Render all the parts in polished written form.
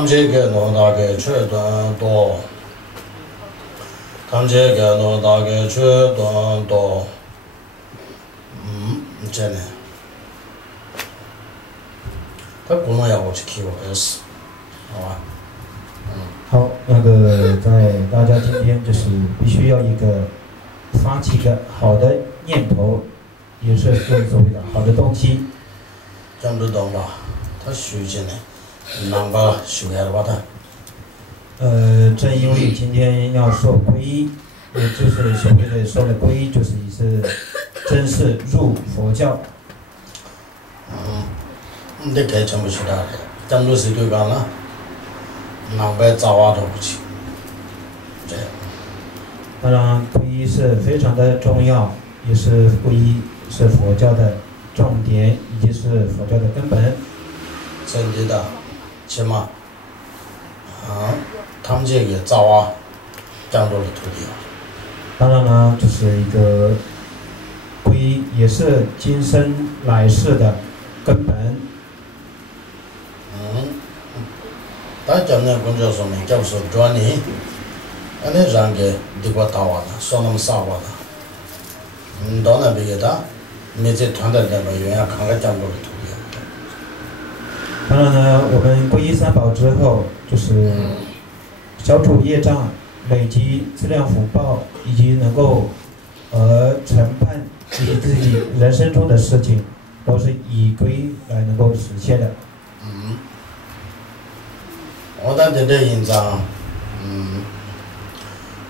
他们这个弄大概吃顿多，他们这个弄大概吃顿多，真的，他不能要我去看我也是，好吧？好，那个在大家今天就是必须要一个发起一个好的念头，也是对所谓的好的动机。讲不懂吧？他修进来，难把修开了吧他。正因为今天要受皈依，也就是所谓的受了皈依，就是也是正式入佛教。你得该讲不起来了，讲不是对讲了，难把早晚都不去。这样。当然，皈依是非常的重要，也是皈依是佛教的重点，以及是佛教的根本。真的，起码，他们这个早啊，讲究了土地啊。当然呢，这是一个皈依，也是今生来世的根本。但讲那工作说明，叫说专利，那人给地瓜大娃的，说那么傻娃的，到那边的，没在团队那边原来看个讲究的土地。当然呢，我们皈依三宝之后，就是消除业障，累积资粮福报，以及能够承办以及自己人生中的事情，都是以皈依来能够实现的。我当时的印象，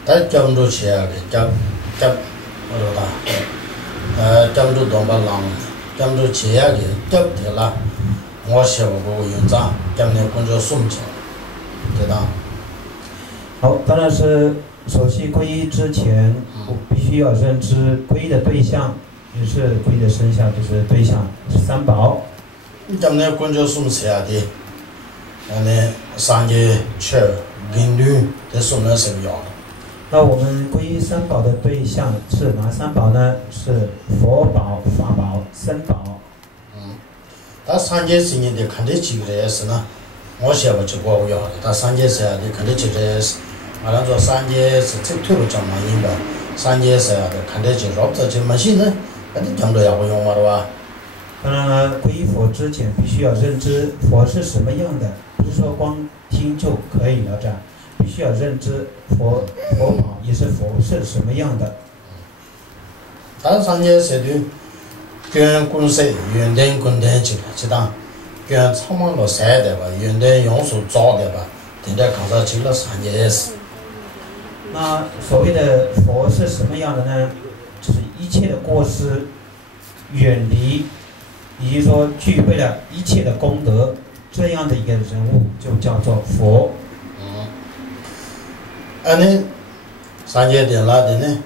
他讲究起来的，讲我说他，讲究东北人，讲究起来的，讲的啦，我学过印象，讲的工作顺畅，对吧？好，当然是首先皈依之前，我必须要认知皈依的对象，也是皈依的生肖，就是对象是三宝。讲的工作顺畅的。三界吃人律这送的是要的。那我们皈依三宝的对象是哪三宝呢？是佛宝、法宝、僧宝。他三界是你的肯定几个也是呢，我写不去过我要的，他三界是的肯定几个也是，完了说三界是这退了讲嘛应该，三界是的肯定几个，这就没事呢，那你讲的也不用嘛，对吧？当然了，皈依佛之前必须要认知佛是什么样的，不是说光听就可以了，这样必须要认知佛宝也是佛是什么样的。但三界是的，跟公司原定公定去了，知道？跟草莽了晒的吧，原定用手找的吧，现在看上去了三界也是。那所谓的佛是什么样的呢？就是一切的过失远离。也就是说，具备了一切的功德，这样的一个人物就叫做佛。那三界的那的呢？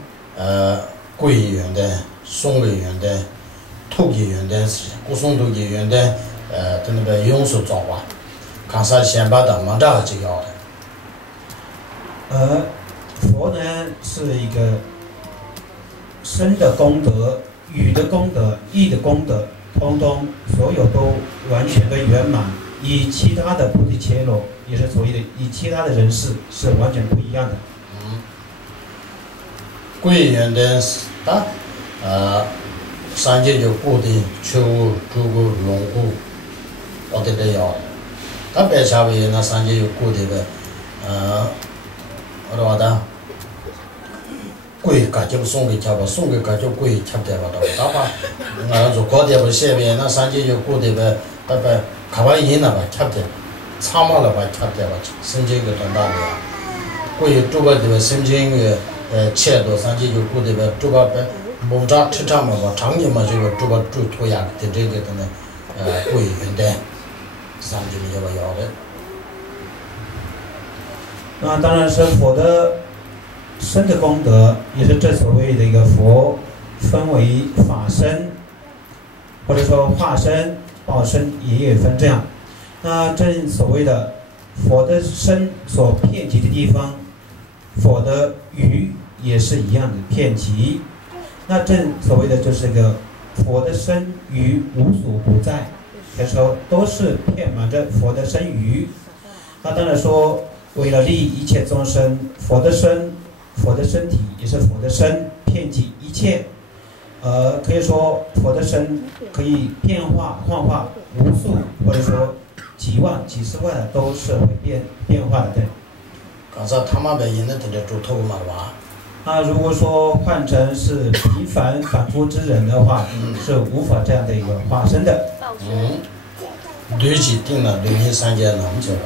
贵元的、宋贵元的、土贵元的是，古宋土贵元的，在那个用手找吧，看啥先把它们这个就要的。佛呢是一个身的功德、语的功德、意的功德。通通所有都完全的圆满，与其他的菩提伽罗也是所谓的与其他的人士是完全不一样的。贵元的他三界就固定求诸个龙骨，我得这要的。他别下边那三界有固定的，我说的。贵感觉不送给吃吧，送给感觉贵吃不得吧？打吧，做高点不下边那三界就过的呗，那呗卡哇伊那吧吃不得，草嘛了吧吃不得吧？深圳个多大的呀？贵住吧的吧，深圳个切多三界就过的呗，住吧呗，蒙扎吃茶嘛吧，常年嘛这个住吧住土呀的这个的呢，贵元的，三界里要要的。那当然是佛的。身的功德也是这所谓的一个佛分为法身，或者说化身、报身也有分这样。那正所谓的佛的身所遍及的地方，佛的语也是一样的遍及。那正所谓的就是一个佛的身语无所不在，有时候都是遍满着佛的身语。那当然说，为了利益一切众生，佛的身体也是佛的身，遍及一切。可以说佛的身可以变化幻化无数，或者说几万几十万的都是会变化的。对。刚才他们本应的听着主头嘛吧？那如果说换成是平凡凡夫之人的话，是无法这样的一个化身的。对起定了对应三界能去了，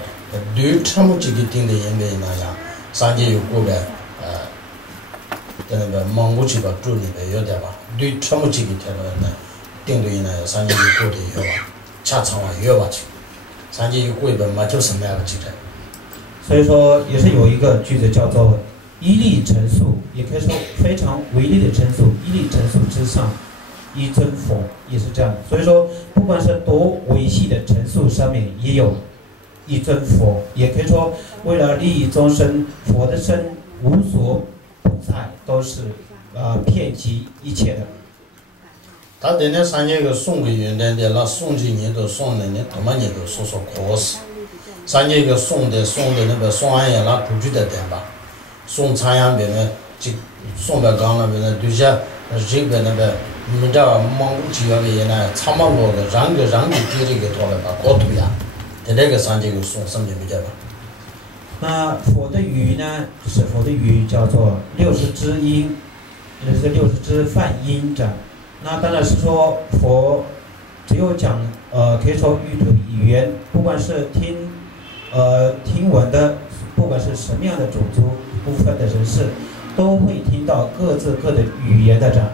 对什么这个定的也没那样，三界有过来在那个蒙古这个住里边有点吧，对什么这个天了呢？定对呢三界有过的有吧，恰场啊有吧去，三界有过的嘛就什么样的记载。所以说也是有一个句子叫做一力成数，也可以说非常唯一的成数，一力成数之上一尊佛，也是这样。所以说不管是多维系的成数上面也有一尊佛，也可以说为了利益众生，佛的身无所不在，都是遍及一切的。他今天三界个送给原来的，那送几年都送了，你他妈年都说可是。三界个送的那个送完也拿出去的点吧，送长阳边的这送北港那边的对下这边那个你知道蒙古几个人呢，长毛罗的让给这个多了吧，国土呀，在那个三界个送什么没得吧？那佛的语呢，就是佛的语叫做60支音，也就是60支梵音这样。那当然是说佛只有讲可以说语言，不管是听闻的，不管是什么样的种族部分的人士，都会听到各自各的语言的这样，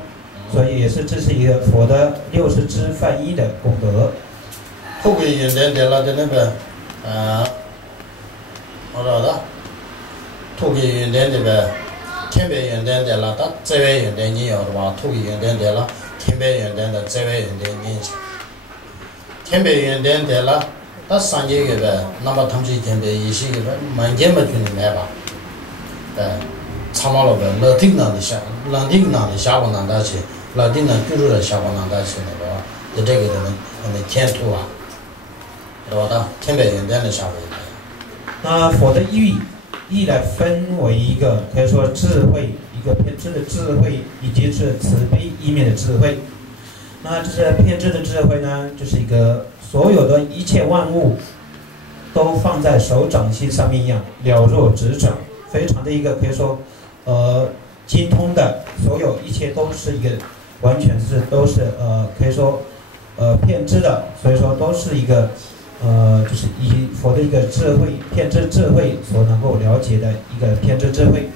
所以也是这是一个佛的60支梵音的功德。后边原来的那个我说的，后边原来的个天边原来的了，他这边原来你要的话，后边原来的了，天边原来的这边原来你，天边原来的了。他三界个呗，那么他们这天边一些个呗，满天嘛就能来吧，长毛了呗，老顶上的下过南大去，老顶上居住的下过南大去那个，在这个那天土啊，对吧？他天边原来的下过一个。那佛的意来分为一个可以说智慧，一个偏执的智慧，以及是慈悲意面的智慧。那这是偏执的智慧呢，就是一个所有的一切万物都放在手掌心上面一样，了若指掌，非常的一个可以说精通的，所有一切都是一个完全是都是可以说偏执的，所以说都是一个就是以佛的一个智慧偏执智慧所能够了解的一个偏执智慧。